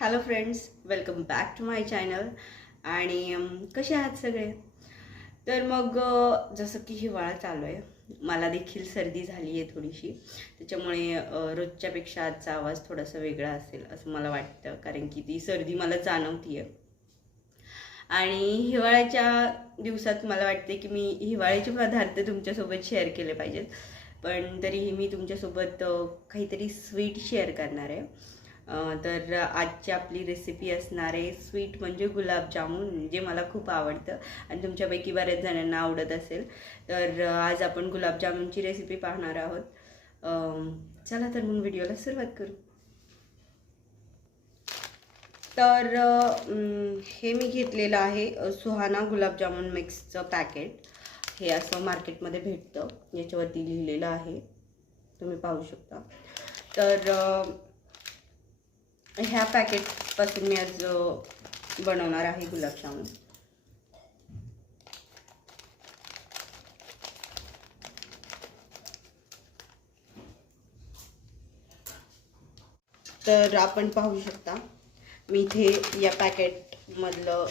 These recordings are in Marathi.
Hello friends welcome back to my channel आणि कसे आहात सगळे? तर मग जसं की हिवाळा चालू आहे मला देखील सर्दी झाली आहे थोडीशी. त्याच्यामुळे रोजच्यापेक्षा आजचा आवाज थोडासा वेगळा असेल असं मला वाटतं कारण की ती सर्दी मला जाणवती आहे आणि हिवाळ्याच्या दिवसात मला वाटते की मी हिवाळ्याचे पदार्थ तुमच्यासोबत शेअर केले पाहिजेत. पण तरीही मी तुमच्यासोबत काहीतरी स्वीट शेअर करणार आहे. तर आजची आपली रेसिपी असणार आहे स्वीट म्हणजे गुलाबजामुन जे मला खूप आवडतं आणि तुमच्यापैकी बऱ्याच जणांना आवडत असेल. तर आज आपण गुलाबजामुनची रेसिपी पाहणार आहोत. चला तर मग व्हिडिओला सुरुवात करू. तर हे मी घेतलेलं आहे सुहाना गुलाबजामुन मिक्सचं पॅकेट हे असं मार्केटमध्ये भेटतं याच्यावरती लिहिलेलं आहे. तुम्ही पाहू शकता. तर ह्या पॅकेटपासून मी आज बनवणार आहे गुलाबजामुन. तर आपण पाहू शकता मी इथे या पॅकेटमधलं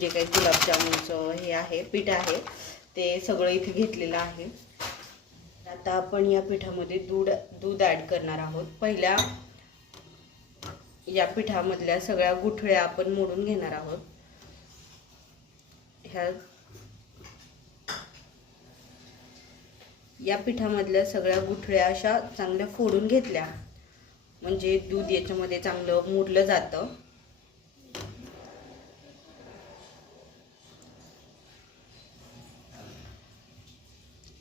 जे काही गुलाबजामुनचं हे आहे पीठ आहे ते सगळं इथे घेतलेलं आहे. आता आपण या पिठामध्ये दूध दूध ॲड करणार आहोत. पहिल्या या पिठामधल्या सगळ्या गुठळ्या आपण मोडून घेणार आहोत. ह्या या पिठामधल्या सगळ्या गुठळ्या अशा चांगल्या फोडून घेतल्या. म्हणजे दूध याच्यामध्ये चांगलं मुरलं जातं.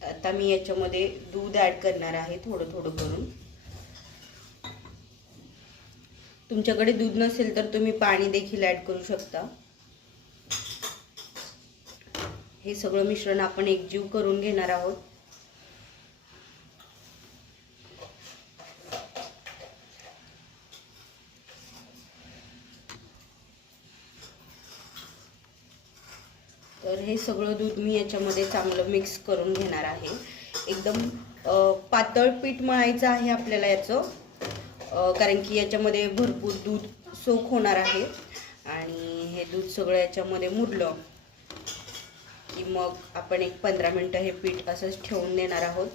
आता मी याच्यामध्ये दूध ॲड करणार आहे थोडं थोडं करून. तुमच्याकडे दूध नसेल तर तुम्ही पाणी देखील ॲड करू शकता. हे सगळं मिश्रण आपण एकजीव करून घेणार आहोत. तर हे सगळं दूध मी याच्यामध्ये चांगलं मिक्स करून घेणार आहे. एकदम पातळ पीठ मळायचं आहे आपल्याला याचं. कारण की याच्यामध्ये भरपूर दूध सोक होणार आहे. आणि हे दूध सगळं याच्यामध्ये मुरलं की मग आपण एक पंधरा मिनटं हे पीठ असंच ठेवून देणार आहोत.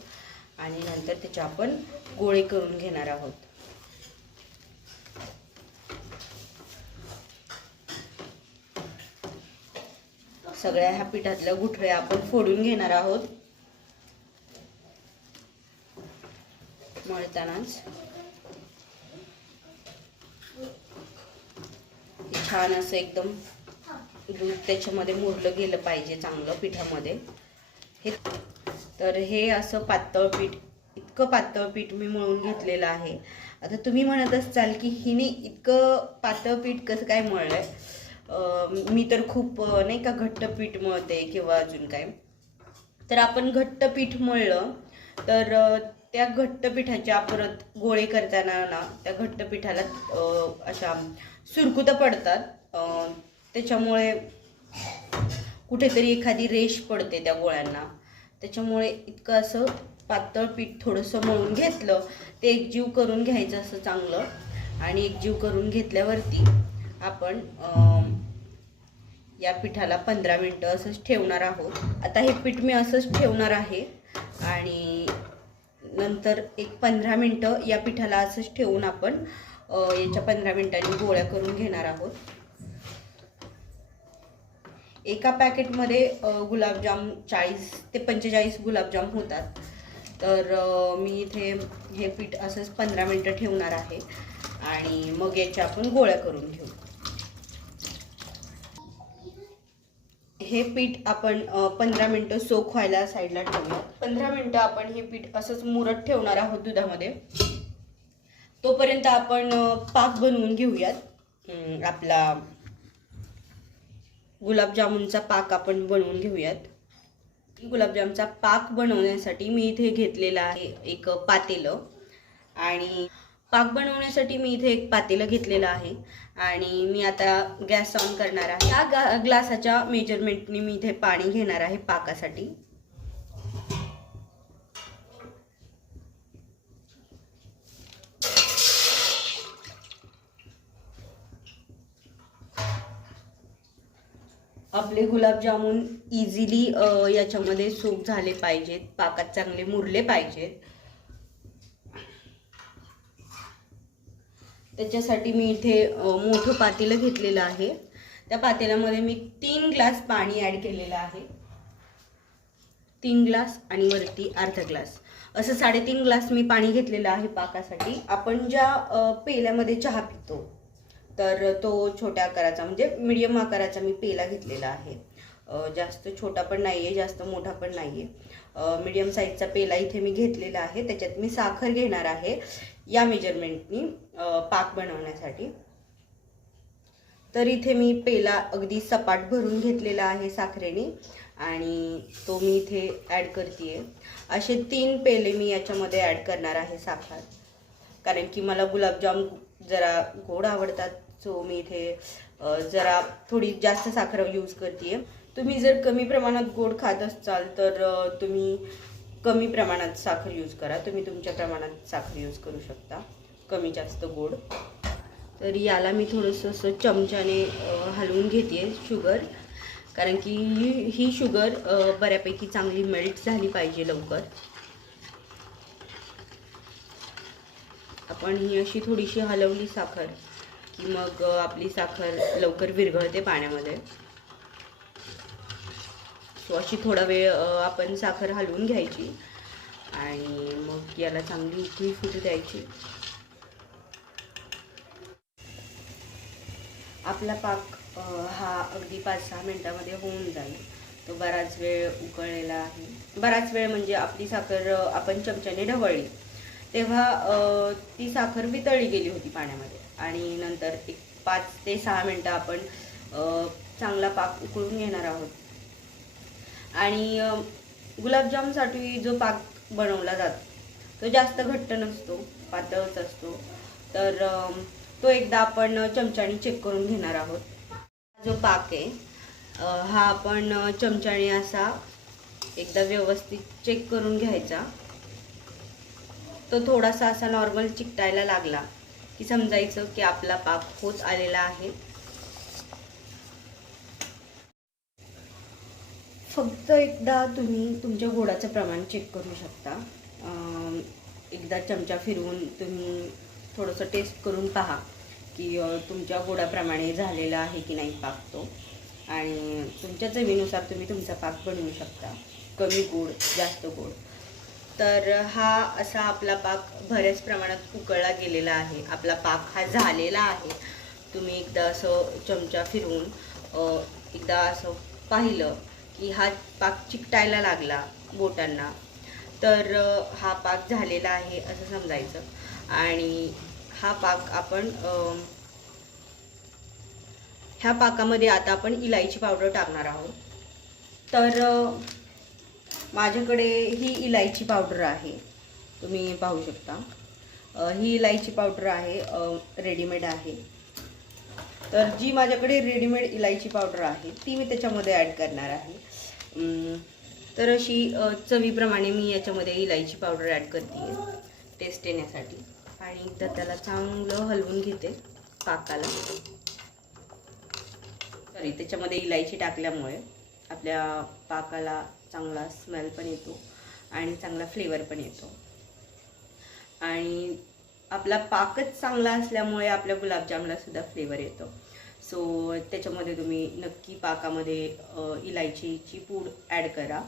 आणि नंतर त्याचे आपण गोळे करून घेणार आहोत. सगळ्या ह्या पिठातल्या गुठळ्या आपण फोडून घेणार आहोत. मळतानाच. छान असं एकदम दूध त्याच्यामध्ये मुरलं गेलं पाहिजे चांगलं पिठामध्ये. हे तर हे असं पातळ पीठ इतकं पातळ पीठ मी मळून घेतलेलं आहे. आता तुम्ही म्हणत असाल की हिने इतकं पातळ पीठ कसं काय मळलं आहे मी तर खूप नाही का घट्ट पीठ मळते किंवा अजून काय. तर आपण घट्ट पीठ मळलं तर त्या घट्ट पिठाच्या परत गोळे करताना ना त्या घट्ट पिठाला अशा सुरकुतं पडतात. त्याच्यामुळे कुठेतरी एखादी रेष पडते त्या गोळ्यांना. त्याच्यामुळे इतकं असं पातळ पीठ थोडंसं मळून घेतलं ते एकजीव करून घ्यायचं असं चांगलं. आणि एकजीव करून घेतल्यावरती आपण या पिठाला पंधरा मिनटं असंच ठेवणार आहोत. आता हे पीठ मी असंच ठेवणार आहे. आणि नंतर एक पंधरा मिनटं या पिठाला असंच ठेवून आपण याच्या पंधरा मिनटांनी गोळ्या करून घेणार आहोत. एका पॅकेटमध्ये गुलाबजाम चाळीस ते पंचेचाळीस गुलाबजाम होतात. तर मी इथे हे पीठ असंच पंधरा मिनटं ठेवणार आहे आणि मग याच्या आपण गोळ्या करून घेऊ. हे पीठ आपण पंधरा मिनटं सोक व्हायला साईडला ठेवूया. पंधरा मिनटं आपण हे पीठ असंच मुरत ठेवणार आहोत दुधामध्ये. तोपर्यंत आपण पाक बनवून घेऊयात. आपला गुलाबजामुनचा पाक आपण बनवून घेऊयात. गुलाबजामचा पाक बनवण्यासाठी मी इथे घेतलेला आहे एक पातेलं. आणि पाक बनवण्यासाठी मी इथे एक पातेलं घेतलेलं आहे. आणि मी आता गॅस ऑन करणार आहे. या ग्लासाच्या मेजरमेंटनी मी इथे पाणी घेणार आहे पाकासाठी. आपले गुलाबजामुन इझिली याच्यामध्ये सूप झाले पाहिजेत पाकात चांगले मुरले पाहिजेत. त्याच्यासाठी मी इथे मोठं पातेलं घेतलेलं आहे. त्या पातेल्यामध्ये मी तीन ग्लास पाणी ॲड केलेलं आहे. तीन ग्लास आणि वरती अर्धा ग्लास. असं साडेतीन ग्लास मी पाणी घेतलेलं आहे पाकासाठी. आपण ज्या पेल्यामध्ये चहा पितो तर तो छोट्या आकाराचा म्हणजे मिडियम आकाराचा मी पेला घेतलेला आहे. जास्त छोटा पण नाही आहे जास्त मोठा पण नाही आहे मिडियम साईजचा पेला इथे मी घेतलेला आहे. त्याच्यात मी साखर घेणार आहे या मेजरमेंटनी पाक बनवण्यासाठी. तर इथे मी पेला अगदी सपाट भरून घेतलेला आहे साखरेने आणि तो मी इथे ॲड करते असे तीन पेले मी याच्यामध्ये ॲड करणार आहे साखर. कारण की मला गुलाबजाम जरा गोड आवडतात. सो मी इथे जरा थोडी जास्त साखर यूज करते तुम्ही जर कमी प्रमाणात गोड खात असाल तर तुम्ही कमी प्रमाणात साखर यूज करा. तुम्ही तुमच्या प्रमाणात साखर यूज करू शकता. कमी जास्त गोड. तर याला मी थोडंसं असं चमच्याने हलवून घेते शुगर कारण की ही शुगर बऱ्यापैकी चांगली मेल्ट झाली पाहिजे लवकर. आपण ही अशी थोडीशी हलवली साखर. की मग आपली साखर लवकर विरघळते पाण्यामध्ये. सो अशी थोडा वेळ आपण साखर हलवून घ्यायची आणि मग याला चांगली उकळी फुटू द्यायची. आपला पाक हा अगदी पाच सहा मिनटामध्ये होऊन जाईल. तो बराच वेळ उकळलेला आहे. बराच वेळ म्हणजे आपली साखर आपण चमच्याने ढवळली. तेव्हा ती साखर वितळली गेली होती पाण्यामध्ये. आणि नंतर एक पाच ते सहा मिनटं आपण चांगला पाक उकळून घेणार आहोत. आणि गुलाबजामसाठी जो पाक बनवला जातो तो जास्त घट्ट नसतो पातळच असतो. तर तो एकदा आपण चमच्याने चेक करून घेणार आहोत. जो पाक आहे हा आपण चमच्याने असा एकदा व्यवस्थित चेक करून घ्यायचा. तो थोडासा असा नॉर्मल चिकटायला लागला. की समजायचं की आपला पाक होत आलेला आहे. फक्त एकदा तुम्ही तुमच्या गोडाचं प्रमाण चेक करू शकता. एकदा चमचा फिरवून तुम्ही थोडंसं टेस्ट करून पहा की तुमच्या गोडाप्रमाणे झालेला आहे की नाही पाक तो. आणि तुमच्या चवीनुसार तुम्ही तुमचा पाक बनवू शकता. कमी गोड जास्त गोड. तर हा असा आपला पाक बऱ्याच प्रमाणात उकळला गेलेला आहे. आपला पाक हा झालेला आहे. तुम्ही एकदा असं चमचा फिरवून एकदा असं पाहिलं की हा पाक चिकटायला लागला बोटांना तर हा पाक झालेला आहे असं समजायचं. आणि हा पाक आपण ह्या पाकामध्ये आता आपण इलायची पावडर टाकणार आहोत. तर माझ्याकडे ही इलायची पावडर आहे. तुम्ही पाहू शकता. ही इलायची पावडर आहे रेडीमेड आहे. तर जी माझ्याकडे रेडीमेड इलायची पावडर आहे ती मी त्याच्यामध्ये ॲड करणार आहे. तर अशी चवीप्रमाणे मी याच्यामध्ये इलायची पावडर ॲड करते टेस्ट येण्यासाठी. आणि तर त्याला चांगलं हलवून घेते पाकाला. सॉरी त्याच्यामध्ये इलायची टाकल्यामुळे आपल्या पाकाला चांगला स्मेल पण येतो आणि चांगला फ्लेवर पण येतो. आणि आपला पाकच चांगला असल्यामुळे आपल्या गुलाबजामला सुद्धा फ्लेवर येतो. सो त्याच्यामध्ये तुम्ही नक्की पाकामध्ये इलायचीची पूड ॲड करा.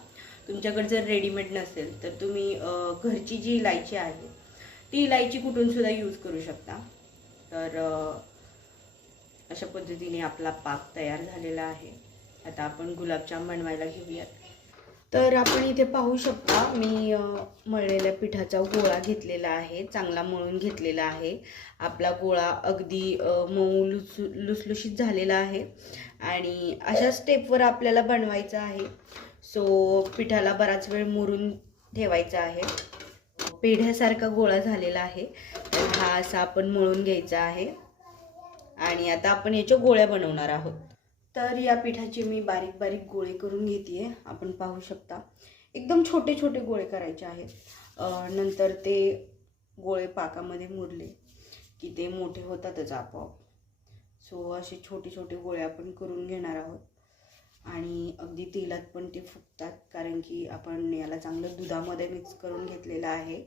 तुमच्याकडे जर रेडीमेड नसेल तर तुम्ही घरची जी इलायची आहे ती इलायची कुठून सुद्धा यूज करू शकता. तर अशा पद्धतीने आपला पाक तयार झालेला आहे. आता आपण गुलाबजाम बनवायला घेऊयात. तर आपण इथे पाहू शकता मी मळलेल्या पिठाचा गोळा घेतलेला आहे चांगला मळून घेतलेला आहे. आपला गोळा अगदी मऊ लुस लुसलुशीत झालेला आहे आणि अशा स्टेपवर आपल्याला बनवायचं आहे. सो पिठाला बराच वेळ मुरून ठेवायचा आहे. पेढ्यासारखा गोळा झालेला आहे. तर हा असा आपण मळून घ्यायचा आहे. आणि आता आपण याच्या गोळ्या बनवणार आहोत. तर या पिठाचे मी बारीक बारीक गोळे करून घेते आपण पाहू शकता. एकदम छोटे छोटे गोळे करायचे आहेत. नंतर ते गोळे पाकामध्ये मुरले की ते मोठे होतातच आपोआप. सो असे छोटे छोटे गोळे आपण करून घेणार आहोत. आणि अगदी तेलात पण ते फुगतात कारण की आपण याला चांगलं दुधामध्ये मिक्स करून घेतलेलं आहे.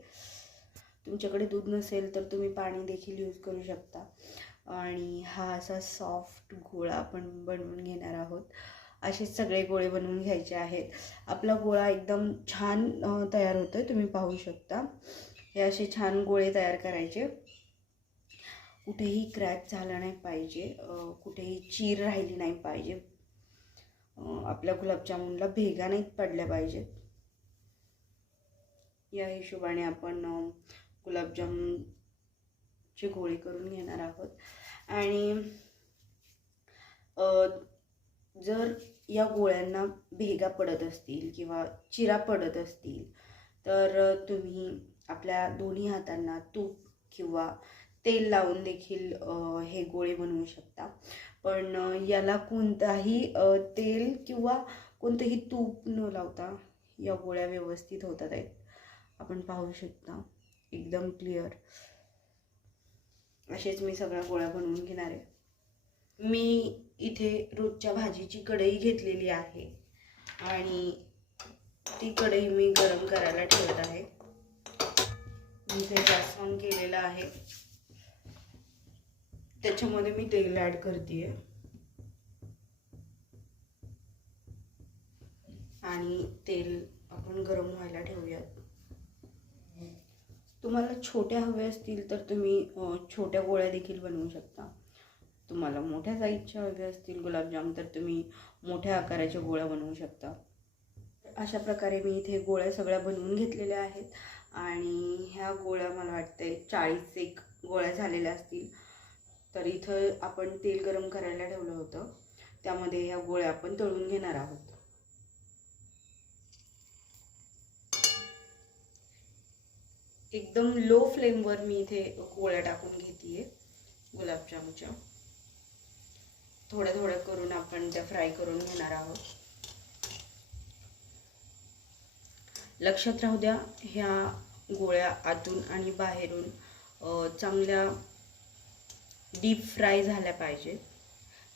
तुमच्याकडे दूध नसेल तर तुम्ही पाणी देखील यूज करू शकता. आणि हा असा सॉफ्ट गोळा आपण बनवून घेणार आहोत. असे सगळे गोळे बनवून घ्यायचे आहेत. आपला गोळा एकदम छान तयार होतो आहे तुम्ही पाहू शकता. हे असे छान गोळे तयार करायचे. कुठेही क्रॅक झाला नाही पाहिजे. कुठेही चीर राहिली नाही पाहिजे. आपल्या गुलाबजामुनला भेगा नाहीत पडल्या पाहिजेत. या हिशोबाने आपण गुलाबजामुनचे गोळे करून घेणार आहोत. आणि जर या गोळ्यांना भेगा पडत असतील किंवा चिरा पडत असतील तर तुम्ही आपल्या दोन्ही हातांना तूप किंवा तेल लावून देखील हे गोळे बनवू शकता. पण याला कोणताही तेल किंवा कोणतंही तूप न लावता या गोळ्या व्यवस्थित होतात आहेत. आपण पाहू शकता. एकदम क्लिअर. असेच मी सगळ्या गोळ्या बनवून घेणार आहे. मी इथे रोजच्या भाजीची कढई घेतलेली आहे. आणि ती कढई मी गरम करायला ठेवत आहे. मी इथे गॅस ऑन केलेला आहे. त्याच्यामध्ये मी तेल ॲड करते आणि तेल आपण गरम व्हायला ठेवूयात. तुम्हाला छोट्या हवे असतील तर तुम्ही छोट्या गोळ्या देखील बनवू शकता. तुम्हाला मोठ्या साईजच्या हव्या असतील गुलाबजाम तर तुम्ही मोठ्या आकाराच्या गोळ्या बनवू शकता. अशा प्रकारे मी इथे गोळ्या सगळ्या बनवून घेतलेल्या आहेत. आणि ह्या गोळ्या मला वाटते चाळीस एक गोळ्या झालेल्या असतील. तर इथं आपण तेल गरम करायला ठेवलं होतं. त्यामध्ये ह्या गोळ्या आपण तळून घेणार आहोत. एकदम लो फ्लेमवर मी इथे गोळ्या टाकून घेते गुलाबजामच्या. थोड्या थोड्या करून आपण त्या फ्राय करून घेणार आहोत. लक्षात राहू द्या ह्या गोळ्या आतून आणि बाहेरून चांगल्या डीप फ्राय झाल्या पाहिजेत.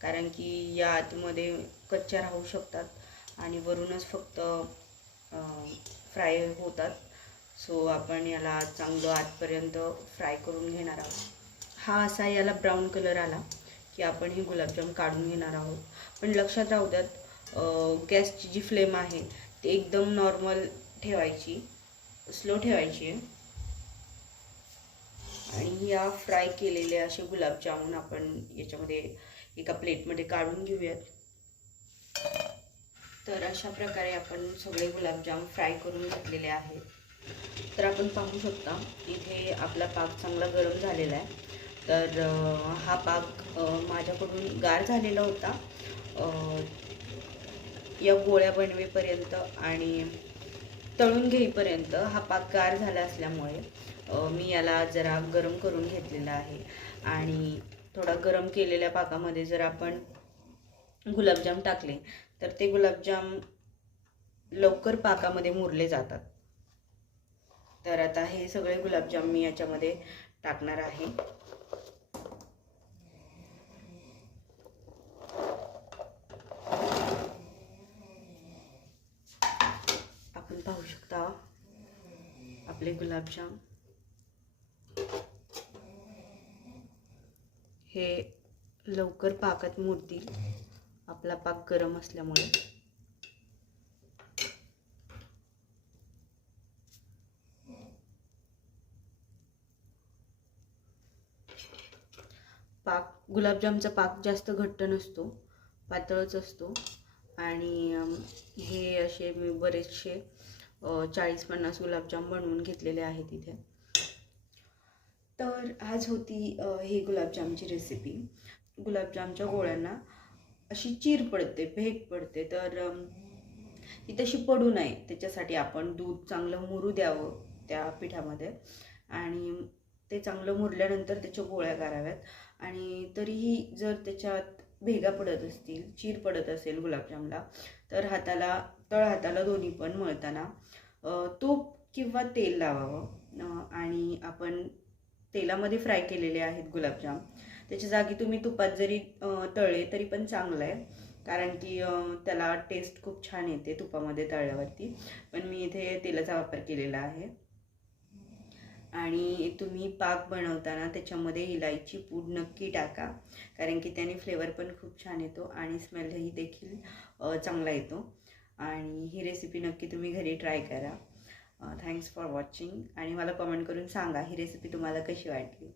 कारण की या आतमध्ये कच्च्या राहू शकतात आणि वरूनच फक्त फ्राय होतात. सो आपण याला चांगलं आतपर्यंत फ्राय करून घेणार आहोत. हा असा याला ब्राऊन कलर आला की आपण हे गुलाबजाम काढून घेणार आहोत. पण लक्षात राहू द्यात गॅसची जी फ्लेम आहे ती एकदम नॉर्मल ठेवायची स्लो ठेवायची आहे. आणि या फ्राय केलेले असे गुलाबजामुन आपण याच्यामध्ये एका प्लेटमध्ये काढून घेऊयात. तर अशा प्रकारे आपण सगळे गुलाबजाम फ्राय करून घेतलेले आहेत. तर आपण पाहू शकता इथे आपला पाक चांगला गरम झालेला आहे. तर हा पाक माझ्याकडून गार झालेला होता. या गोळ्या बनवेपर्यंत आणि तळून घेईपर्यंत हा पाक गार झाला असल्यामुळे मी याला जरा गरम करून घेतलेला आहे. आणि थोडा गरम केलेल्या पाकामध्ये जर आपण गुलाबजाम टाकले तर ते गुलाबजाम लवकर पाकामध्ये मुरले जातात. तर आता हे सगळे गुलाबजाम मी याच्यामध्ये टाकणार आहे. आपण पाहू शकता आपले गुलाबजाम. हे लवकर पाकात मुरतील. आपला पाक गरम असल्यामुळे पाक गुलाबजामचा पाक जास्त घट्ट नसतो पातळच असतो. आणि हे असे मी बरेचसे चाळीस पन्नास गुलाबजाम बनवून घेतलेले आहेत इथे. तर आज होती ही गुलाबजामची रेसिपी गुलाबजामच्या गोळ्यांना अशी चीर पडते भेग पडते. तर ती तशी पडू नये. त्याच्यासाठी आपण दूध चांगलं मुरू द्यावं त्या पिठामध्ये. आणि ते चांगलं मुरल्यानंतर त्याच्या गोळ्या कराव्यात आणि तरीही जर त्याच्यात भेगा पडत असतील चीर पडत असेल गुलाबजामला तर हाताला तळ हाताला दोन्ही पण मळताना तूप किंवा तेल लावावं. आणि आपण तेलामध्ये फ्राय केलेले आहेत गुलाबजाम. त्याच्या जागी तुम्ही तुपात जरी तळले तरी पण चांगलं आहे. कारण की त्याला टेस्ट खूप छान येते तुपामध्ये तळल्यावरती. पण मी इथे तेलाचा वापर केलेला आहे. आणि तुम्ही पाक बनवताना त्याच्यामध्ये इलायची पूड नक्की टाका. कारण की त्याने फ्लेवर पण खूप छान येतो आणि स्मेलही देखील चांगला येतो. आणि ही रेसिपी नक्की तुम्ही घरी ट्राय करा. थँक्स फॉर वॉचिंग आणि मला कमेंट करून सांगा ही रेसिपी तुम्हाला कशी वाटली?